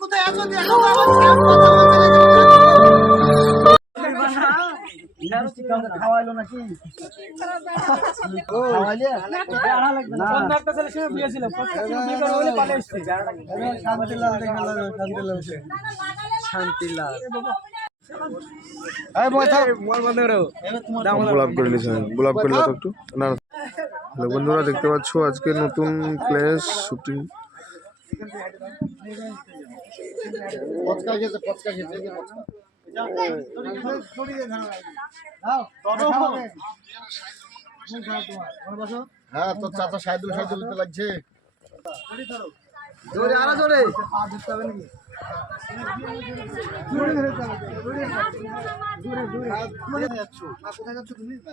কোথায় আছো? দেখো আমার কথা বলছে খাওয়াইলো নাকি শান্তিলাল করে তো একটু। না। বন্ধুরা দেখতে পাচ্ছ আজকে নতুন প্লেস শুটিং পচকা খেয়েছে পচকা খেয়েছে পচকা। হ্যাঁ তোর চাচা সাইদুল সাইদুল লাগছে। জোরে আরও জোরে। পা ধরতে হবে নাকি জোরে ধরে জোরে। জোরে জোরে কোথায় যাচ্ছ না কোথায় যাচ্ছ তুমি দেখতে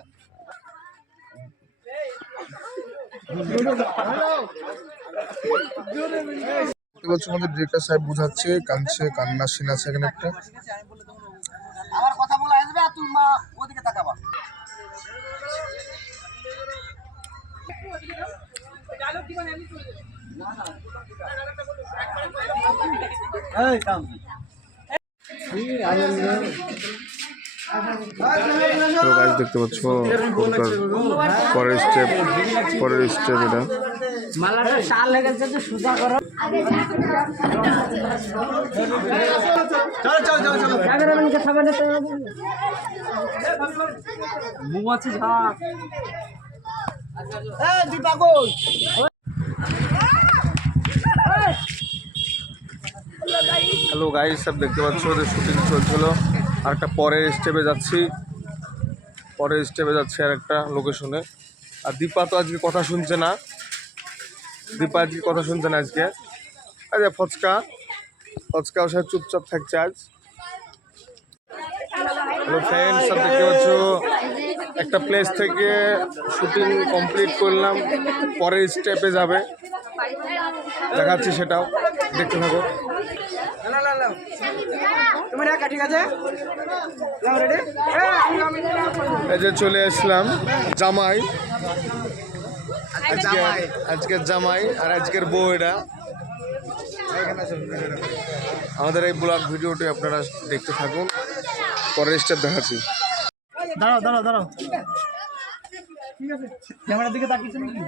পাচ্ছ আমাদের ডিরেক্টর সাহেব বুঝাচ্ছে কাঁদছে কান্না সিন আছে এখানে একটা। আমার কথা বলে আসবে আর তুমি মা ওদিকে তাকাবা। এই কাম। তো গাছ দেখতে পাচ্ছ পরের স্টেপ পরের স্টেপ এটা। মালাটা শাল সুজা করো। মৌমাছি ঝাঁক পাগল। হ্যালো গাইস সব দেখতে পাচ্ছ ওদের শুটিং চলছিল। আর একটা পরের স্টেপে যাচ্ছি। পরের স্টেপে যাচ্ছি আর একটা লোকেশনে আর দীপা তো আজকে কথা শুনছে না। দীপা আজকে কথা শুনছেন আজকে। আরে ফচকা ফচকা সাথে চুপচাপ থাকছে আজ। হ্যালো ফ্রেন্ড সব দেখতে পাচ্ছ একটা প্লেস থেকে শুটিং কমপ্লিট করলাম, পরের স্টেপে যাবে। দেখাচ্ছি সেটাও, দেখতে থাকো। এই যে চলে আসলাম, জামাই। আজকে আজকের জামাই আর আজকের বউ এটা আমাদের এই ব্লগ ভিডিওটি আপনারা দেখতে থাকুন। পরের স্টেপ দেখাচ্ছি। দাঁড়াও দাঁড়াও দাঁড়াও। ক্যামেরার দিকে তাকিয়েছে নাকি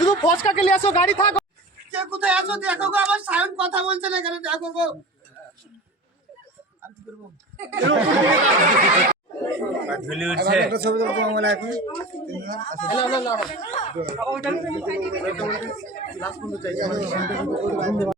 শুধু ফসকা কে আসো গাড়ি থাক। কে কোথায় আসো দেখো গো আমার সায়ন কথা বলছে না এখানে দেখো গো। একটা ছবি তুলবো মোবাইলে এখন হ্যালো। হ্যালো লাস্ট পর্যন্ত চাই।